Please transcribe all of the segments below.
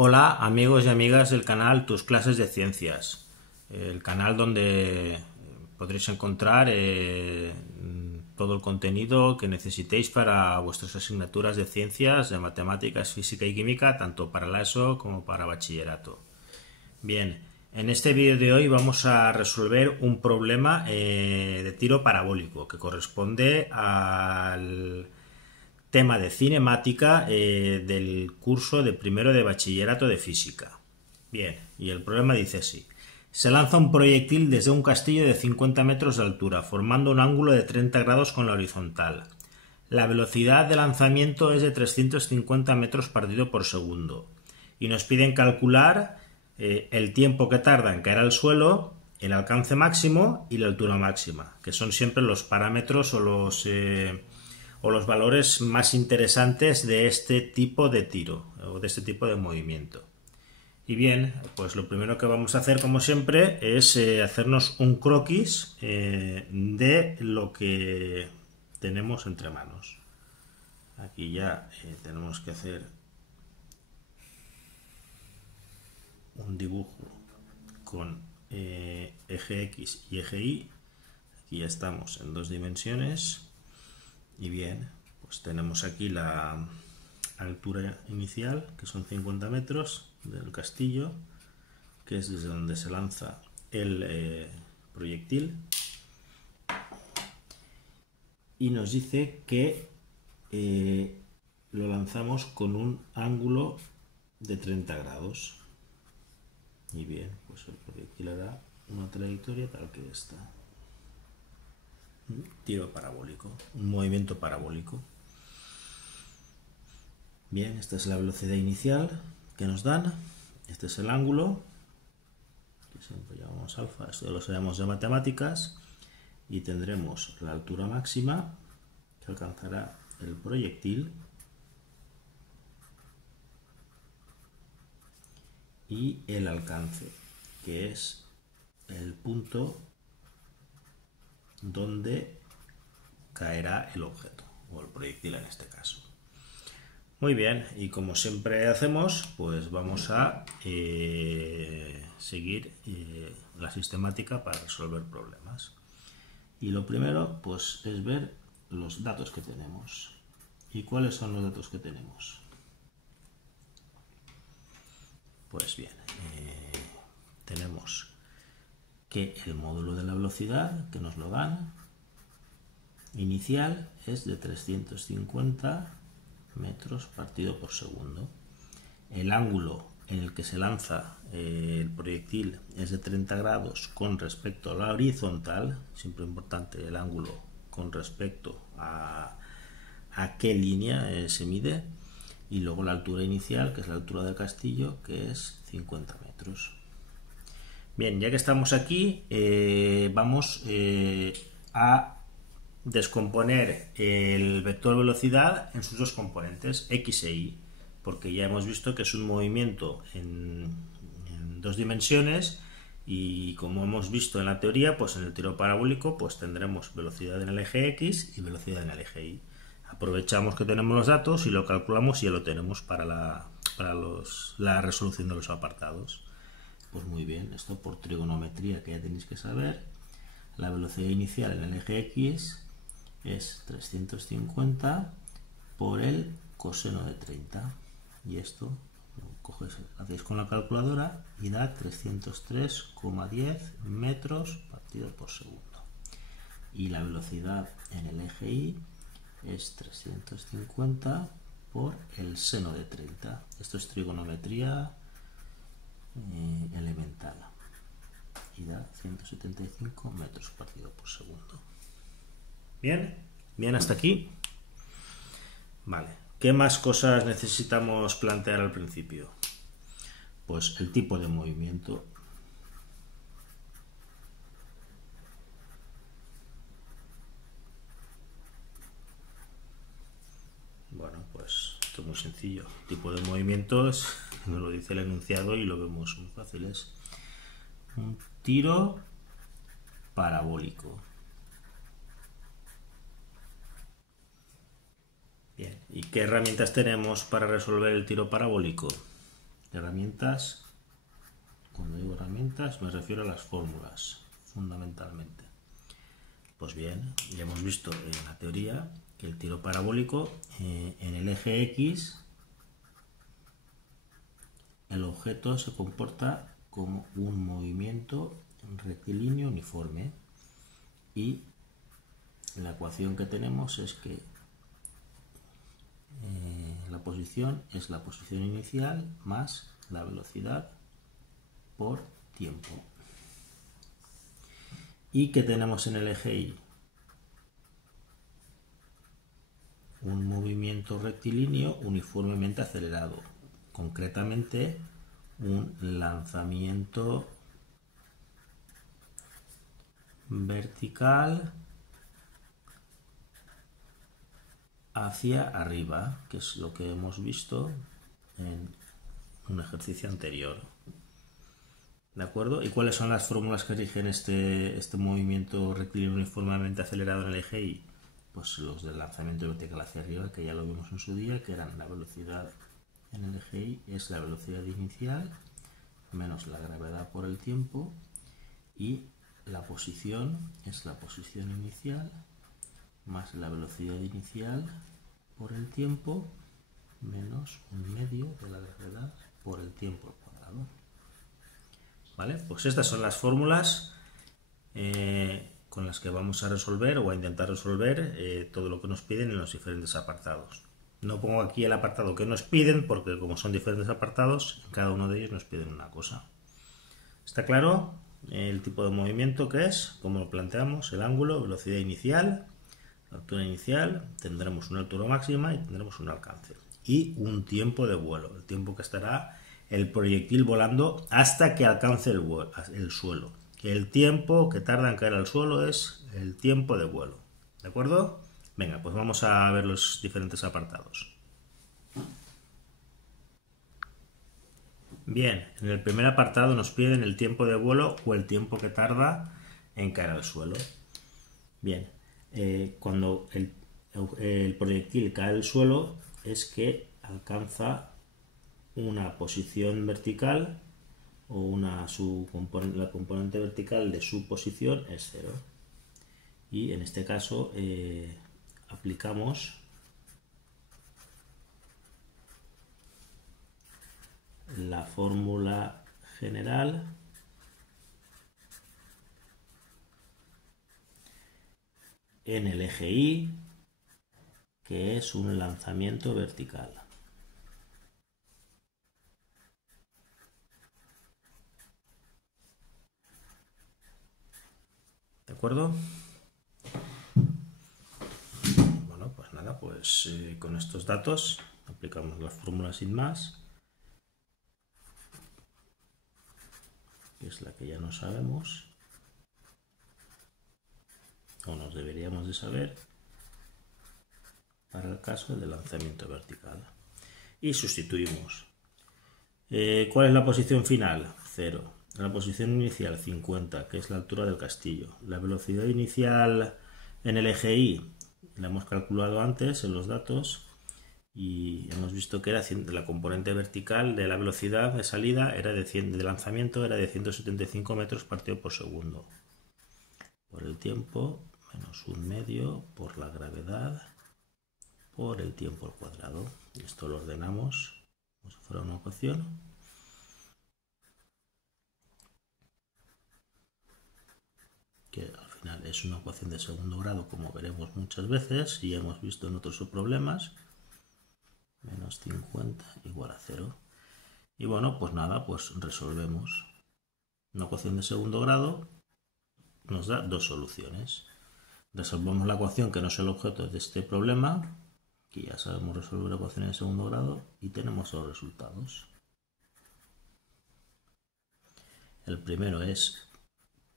Hola amigos y amigas del canal Tus Clases de Ciencias, el canal donde podréis encontrar todo el contenido que necesitéis para vuestras asignaturas de ciencias, de matemáticas, física y química, tanto para la ESO como para bachillerato. Bien, en este vídeo de hoy vamos a resolver un problema de tiro parabólico que corresponde al tema de cinemática del curso de primero de bachillerato de física. Bien, y el problema dice así. Se lanza un proyectil desde un castillo de 50 metros de altura, formando un ángulo de 30 grados con la horizontal. La velocidad de lanzamiento es de 350 metros partido por segundo. Y nos piden calcular el tiempo que tarda en caer al suelo, el alcance máximo y la altura máxima, que son siempre los parámetros o los valores más interesantes de este tipo de tiro o de este tipo de movimiento. Y bien, pues lo primero que vamos a hacer, como siempre, es hacernos un croquis de lo que tenemos entre manos. Aquí ya tenemos que hacer un dibujo con eje X y eje Y. Aquí ya estamos en dos dimensiones. Y bien, pues tenemos aquí la altura inicial, que son 50 metros del castillo, que es desde donde se lanza el proyectil. Y nos dice que lo lanzamos con un ángulo de 30 grados. Y bien, pues el proyectil hará una trayectoria tal que esta. Un tiro parabólico, un movimiento parabólico. Bien, esta es la velocidad inicial que nos dan. Este es el ángulo, que siempre llamamos alfa, esto lo sabemos de matemáticas. Y tendremos la altura máxima que alcanzará el proyectil y el alcance, que es el punto donde caerá el objeto, o el proyectil en este caso. Muy bien, y como siempre hacemos, pues vamos a seguir la sistemática para resolver problemas. Y lo primero, pues, es ver los datos que tenemos. ¿Y cuáles son los datos que tenemos? Pues bien, tenemos que el módulo de la velocidad, que nos lo dan, inicial es de 350 metros partido por segundo. El ángulo en el que se lanza el proyectil es de 30 grados con respecto a la horizontal, siempre importante el ángulo con respecto a qué línea se mide, y luego la altura inicial, que es la altura del castillo, que es 50 metros. Bien, ya que estamos aquí, vamos a descomponer el vector velocidad en sus dos componentes, X e Y, porque ya hemos visto que es un movimiento en dos dimensiones, y como hemos visto en la teoría, pues en el tiro parabólico pues tendremos velocidad en el eje X y velocidad en el eje Y. Aprovechamos que tenemos los datos y lo calculamos y ya lo tenemos para la resolución de los apartados. Pues muy bien, esto por trigonometría, que ya tenéis que saber. La velocidad inicial en el eje X es 350 por el coseno de 30. Y esto lo hacéis con la calculadora y da 303,10 metros partido por segundo. Y la velocidad en el eje Y es 350 por el seno de 30. Esto es trigonometría elemental. Y da 175 metros partido por segundo. Bien, bien hasta aquí. Vale, ¿qué más cosas necesitamos plantear al principio? Pues el tipo de movimiento. Bueno, pues esto es muy sencillo. El tipo de movimientos nos lo dice el enunciado y lo vemos muy fácil. Es un tiro parabólico. Bien, ¿y qué herramientas tenemos para resolver el tiro parabólico? Herramientas, cuando digo herramientas me refiero a las fórmulas, fundamentalmente. Pues bien, ya hemos visto en la teoría que el tiro parabólico en el eje X, el objeto se comporta como un movimiento rectilíneo uniforme y la ecuación que tenemos es que la posición es la posición inicial más la velocidad por tiempo. ¿Y qué tenemos en el eje Y? Un movimiento rectilíneo uniformemente acelerado, concretamente un lanzamiento vertical hacia arriba, que es lo que hemos visto en un ejercicio anterior. ¿De acuerdo? ¿Y cuáles son las fórmulas que rigen este movimiento rectilíneo uniformemente acelerado en el eje Y? Pues los del lanzamiento vertical hacia arriba, que ya lo vimos en su día, que eran la velocidad en el eje Y, es la velocidad inicial menos la gravedad por el tiempo, y la posición es la posición inicial más la velocidad inicial por el tiempo menos un medio de la gravedad por el tiempo al cuadrado. ¿Vale? Pues estas son las fórmulas con las que vamos a resolver o a intentar resolver todo lo que nos piden en los diferentes apartados. No pongo aquí el apartado que nos piden porque como son diferentes apartados, en cada uno de ellos nos piden una cosa. ¿Está claro el tipo de movimiento que es? Como lo planteamos, el ángulo, velocidad inicial, altura inicial, tendremos una altura máxima y tendremos un alcance. Y un tiempo de vuelo, el tiempo que estará el proyectil volando hasta que alcance el suelo. El tiempo que tarda en caer al suelo es el tiempo de vuelo. ¿De acuerdo? Venga, pues vamos a ver los diferentes apartados. Bien, en el primer apartado nos piden el tiempo de vuelo o el tiempo que tarda en caer al suelo. Bien, cuando el proyectil cae al suelo es que alcanza una posición vertical o la componente vertical de su posición es 0. Y en este caso aplicamos la fórmula general en el eje Y, que es un lanzamiento vertical. ¿De acuerdo? Bueno, pues nada, pues con estos datos aplicamos la fórmula sin más, que es la que ya no sabemos, o nos deberíamos de saber, para el caso del lanzamiento vertical. Y sustituimos. ¿Cuál es la posición final? 0. La posición inicial, 50, que es la altura del castillo. La velocidad inicial en el eje Y la hemos calculado antes en los datos y hemos visto que era la componente vertical de la velocidad de salida de lanzamiento era de 175 metros partido por segundo. Por el tiempo menos un medio por la gravedad por el tiempo al cuadrado. Esto lo ordenamos como si fuera una ecuación. Que al final es una ecuación de segundo grado, como veremos muchas veces y hemos visto en otros problemas. Menos 50 igual a 0. Y bueno, pues nada, pues resolvemos. Una ecuación de segundo grado nos da dos soluciones. Resolvemos la ecuación que no es el objeto de este problema, que ya sabemos resolver ecuaciones de segundo grado, y tenemos dos resultados. El primero es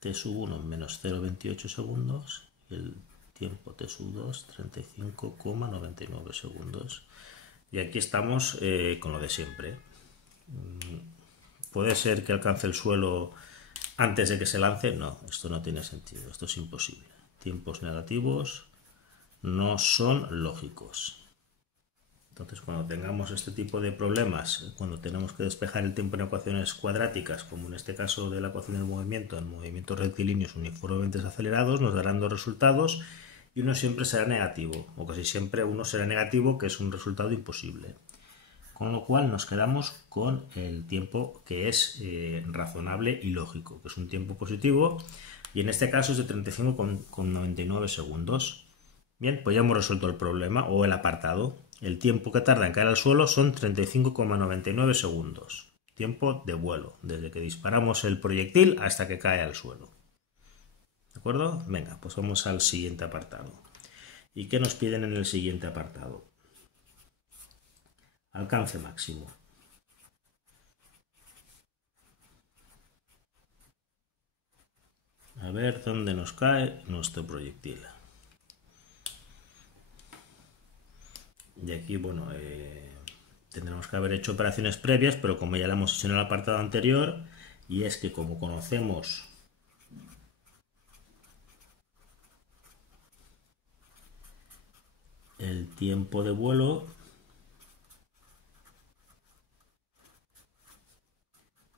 t1 menos 0,28 segundos y el tiempo t2 35,99 segundos. Y aquí estamos con lo de siempre. ¿Puede ser que alcance el suelo antes de que se lance? No, esto no tiene sentido, esto es imposible. Tiempos negativos no son lógicos. Entonces, cuando tengamos este tipo de problemas, cuando tenemos que despejar el tiempo en ecuaciones cuadráticas, como en este caso de la ecuación del movimiento, en movimientos rectilíneos uniformemente acelerados, nos darán dos resultados y uno siempre será negativo, o casi siempre uno será negativo, que es un resultado imposible. Con lo cual nos quedamos con el tiempo que es razonable y lógico, que es un tiempo positivo, y en este caso es de 35,99 segundos. Bien, pues ya hemos resuelto el problema o el apartado. El tiempo que tarda en caer al suelo son 35,99 segundos. Tiempo de vuelo, desde que disparamos el proyectil hasta que cae al suelo. ¿De acuerdo? Venga, pues vamos al siguiente apartado. ¿Y qué nos piden en el siguiente apartado? Alcance máximo. A ver dónde nos cae nuestro proyectil. Y aquí, bueno, tendremos que haber hecho operaciones previas, pero como ya la hemos hecho en el apartado anterior, y es que como conocemos el tiempo de vuelo,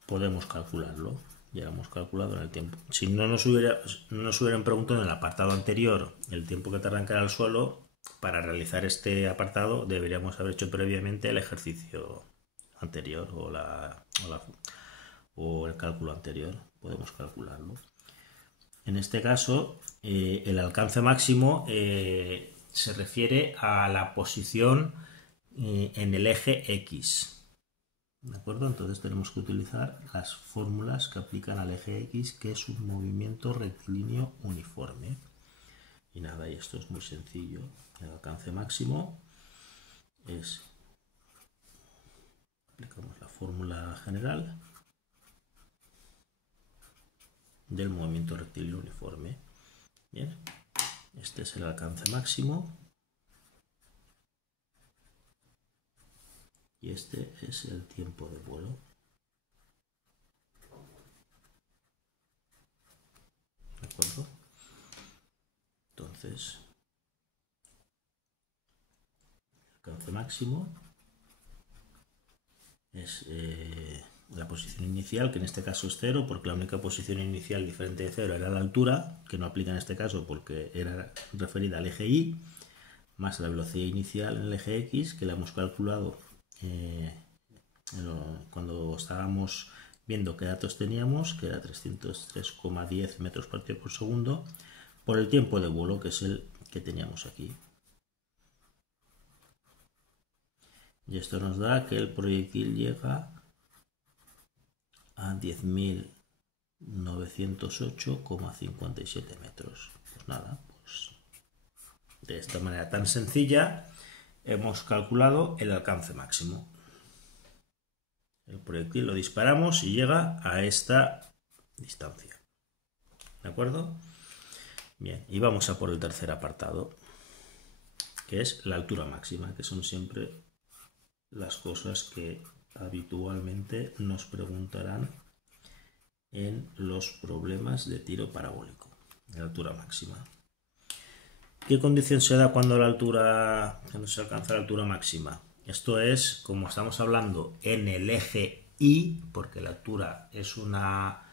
podemos calcularlo. Ya lo hemos calculado en el tiempo. Si no nos hubieran preguntado en el apartado anterior el tiempo que tarda en caer al suelo, para realizar este apartado deberíamos haber hecho previamente el ejercicio anterior o el cálculo anterior. Podemos calcularlo. En este caso, el alcance máximo se refiere a la posición en el eje X. ¿De acuerdo? Entonces tenemos que utilizar las fórmulas que aplican al eje X, que es un movimiento rectilíneo uniforme. Y nada, y esto es muy sencillo. El alcance máximo es... aplicamos la fórmula general del movimiento rectilíneo uniforme. Bien, este es el alcance máximo. Y este es el tiempo de vuelo. ¿De acuerdo? Entonces, el alcance máximo es la posición inicial, que en este caso es 0, porque la única posición inicial diferente de 0 era la altura, que no aplica en este caso porque era referida al eje Y, más la velocidad inicial en el eje X, que la hemos calculado cuando estábamos viendo qué datos teníamos, que era 303,10 metros por segundo, por el tiempo de vuelo, que es el que teníamos aquí. Y esto nos da que el proyectil llega a 10.908,57 metros. Pues nada, pues de esta manera tan sencilla hemos calculado el alcance máximo. El proyectil lo disparamos y llega a esta distancia. ¿De acuerdo? Bien, y vamos a por el tercer apartado, que es la altura máxima, que son siempre las cosas que habitualmente nos preguntarán en los problemas de tiro parabólico. La altura máxima. ¿Qué condición se da cuando se alcanza la altura máxima? Esto es, como estamos hablando en el eje Y, porque la altura es una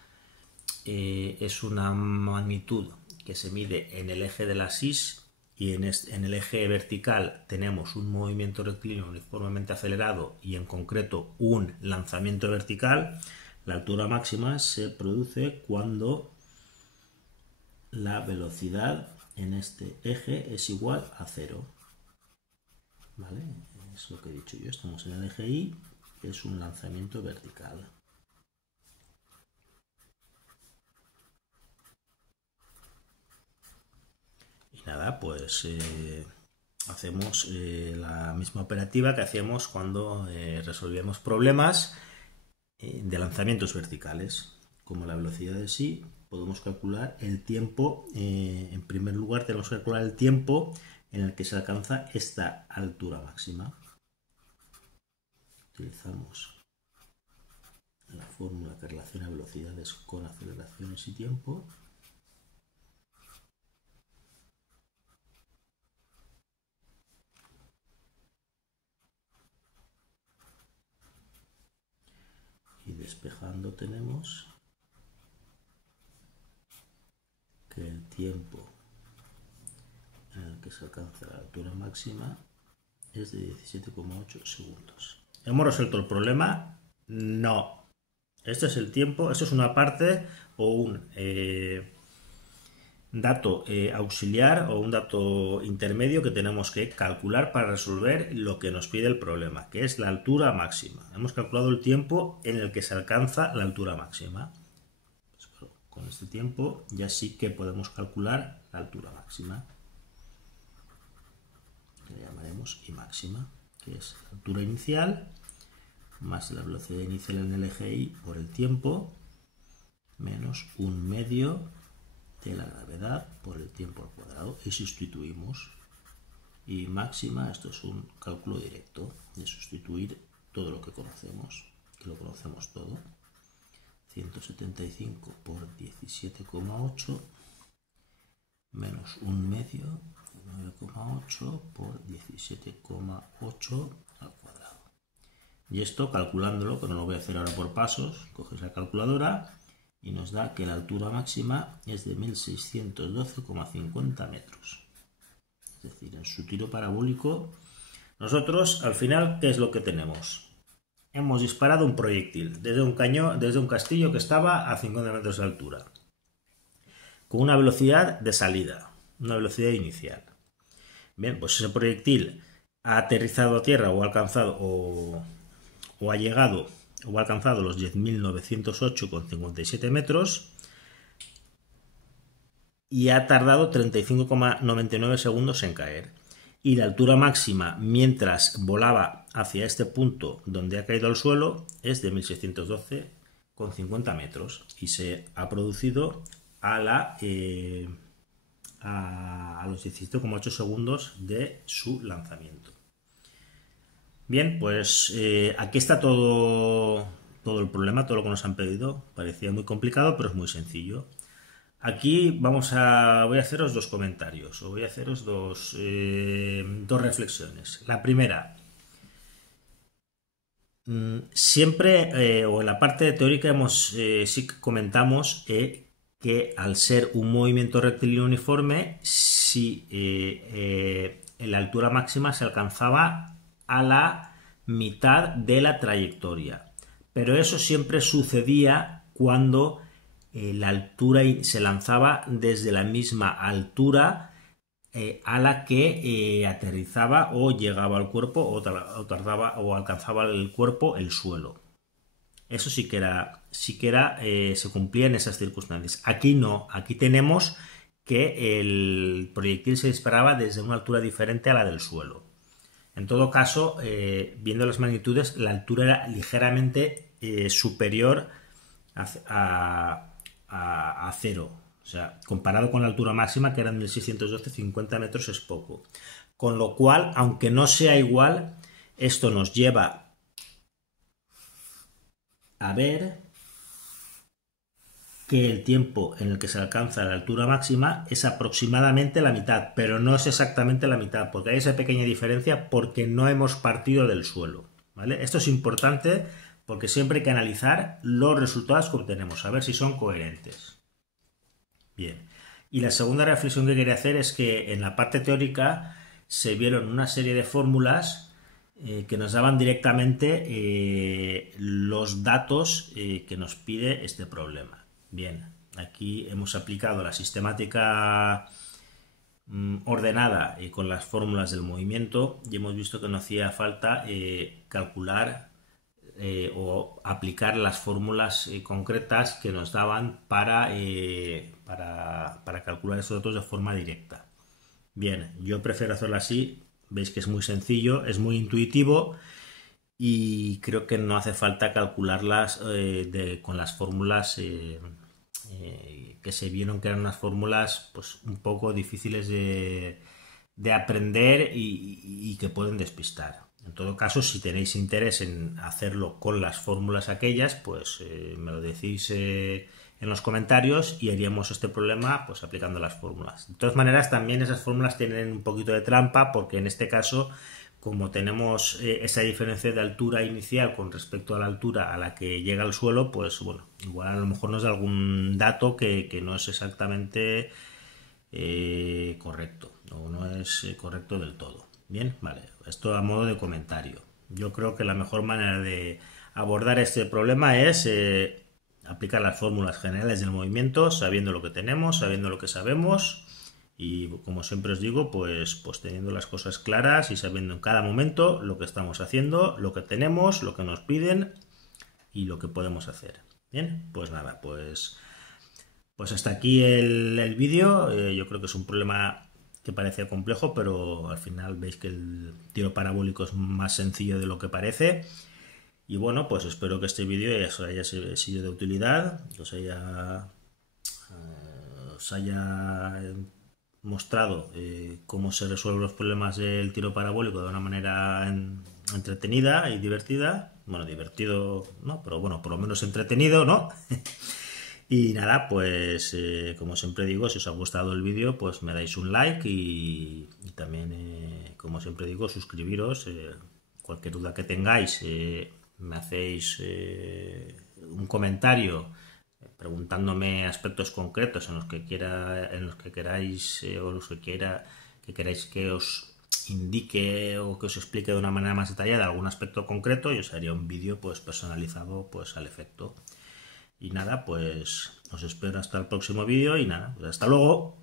magnitud que se mide en el eje de la axis, y en el eje vertical tenemos un movimiento rectilíneo uniformemente acelerado y en concreto un lanzamiento vertical. La altura máxima se produce cuando la velocidad en este eje es igual a 0. ¿Vale? Es lo que he dicho yo. Estamos en el eje Y, que es un lanzamiento vertical. Y nada, pues hacemos la misma operativa que hacíamos cuando resolvíamos problemas de lanzamientos verticales. Como la velocidad de sí, podemos calcular el tiempo. En primer lugar, tenemos que calcular el tiempo en el que se alcanza esta altura máxima. Utilizamos la fórmula que relaciona velocidades con aceleraciones y tiempo. despejando tenemos que el tiempo en el que se alcanza la altura máxima es de 17,8 segundos. ¿Hemos resuelto el problema? No. Este es el tiempo, esto es una parte o un dato auxiliar o un dato intermedio que tenemos que calcular para resolver lo que nos pide el problema, que es la altura máxima. Hemos calculado el tiempo en el que se alcanza la altura máxima. Pues, bueno, con este tiempo ya sí que podemos calcular la altura máxima, que le llamaremos I máxima, que es la altura inicial más la velocidad inicial en el eje Y por el tiempo menos 1/2 de la gravedad por el tiempo al cuadrado, y sustituimos I máxima. Esto es un cálculo directo de sustituir todo lo que conocemos, que lo conocemos todo. 175 por 17,8 menos 1/2 de 9,8 por 17,8 al cuadrado. Y esto calculándolo, que no lo voy a hacer ahora por pasos, coges la calculadora y nos da que la altura máxima es de 1612,50 metros. Es decir, en su tiro parabólico, nosotros al final, ¿qué es lo que tenemos? Hemos disparado un proyectil desde un cañón, desde un castillo que estaba a 50 metros de altura, con una velocidad de salida, una velocidad inicial. Bien, pues ese proyectil ha aterrizado a tierra o ha alcanzado o ha llegado o ha alcanzado los 10.908,57 metros y ha tardado 35,99 segundos en caer. Y la altura máxima mientras volaba hacia este punto donde ha caído al suelo es de 1612,50 metros y se ha producido a los 17,8 segundos de su lanzamiento. Bien, pues aquí está todo el problema, todo lo que nos han pedido. Parecía muy complicado, pero es muy sencillo. Aquí voy a haceros dos comentarios, o voy a haceros dos reflexiones. La primera, siempre, o en la parte teórica sí que comentamos que al ser un movimiento rectilíneo uniforme, si la altura máxima se alcanzaba a la mitad de la trayectoria, pero eso siempre sucedía cuando la altura se lanzaba desde la misma altura a la que aterrizaba o llegaba al cuerpo o tardaba o alcanzaba el cuerpo el suelo. Eso sí que se cumplía en esas circunstancias. Aquí no, aquí tenemos que el proyectil se disparaba desde una altura diferente a la del suelo. En todo caso, viendo las magnitudes, la altura era ligeramente superior a 0. O sea, comparado con la altura máxima, que eran 1612,50 metros, es poco. Con lo cual, aunque no sea igual, esto nos lleva a ver que el tiempo en el que se alcanza la altura máxima es aproximadamente la mitad, pero no es exactamente la mitad, porque hay esa pequeña diferencia porque no hemos partido del suelo, ¿vale? Esto es importante porque siempre hay que analizar los resultados que obtenemos, a ver si son coherentes. Bien, y la segunda reflexión que quería hacer es que en la parte teórica se vieron una serie de fórmulas que nos daban directamente los datos que nos pide este problema. Bien, aquí hemos aplicado la sistemática ordenada con las fórmulas del movimiento y hemos visto que no hacía falta calcular o aplicar las fórmulas concretas que nos daban para calcular esos datos de forma directa. Bien, yo prefiero hacerlo así. Veis que es muy sencillo, es muy intuitivo y creo que no hace falta calcularlas con las fórmulas que se vieron que eran unas fórmulas pues un poco difíciles de aprender y que pueden despistar. En todo caso, si tenéis interés en hacerlo con las fórmulas aquellas, pues me lo decís en los comentarios y haríamos este problema pues aplicando las fórmulas. De todas maneras, también esas fórmulas tienen un poquito de trampa porque en este caso como tenemos esa diferencia de altura inicial con respecto a la altura a la que llega el suelo, pues bueno, igual a lo mejor nos da algún dato que no es exactamente correcto, o no es correcto del todo. Bien, vale, esto a modo de comentario. Yo creo que la mejor manera de abordar este problema es aplicar las fórmulas generales del movimiento, sabiendo lo que tenemos, sabiendo lo que sabemos y, como siempre os digo, pues teniendo las cosas claras y sabiendo en cada momento lo que estamos haciendo, lo que tenemos, lo que nos piden y lo que podemos hacer. Bien, pues nada, pues hasta aquí el vídeo. Yo creo que es un problema que parece complejo, pero al final veis que el tiro parabólico es más sencillo de lo que parece. Y bueno, pues espero que este vídeo os haya sido de utilidad, os haya mostrado cómo se resuelven los problemas del tiro parabólico de una manera entretenida y divertida. Bueno, divertido no, pero bueno, por lo menos entretenido, ¿no? Y nada, pues como siempre digo, si os ha gustado el vídeo, pues me dais un like y también, como siempre digo, suscribiros. Cualquier duda que tengáis, me hacéis un comentario preguntándome aspectos concretos en los que queráis o los que queráis que os indique o que os explique de una manera más detallada algún aspecto concreto, y os haría un vídeo pues personalizado pues al efecto. Y nada, pues os espero hasta el próximo vídeo y nada, pues hasta luego.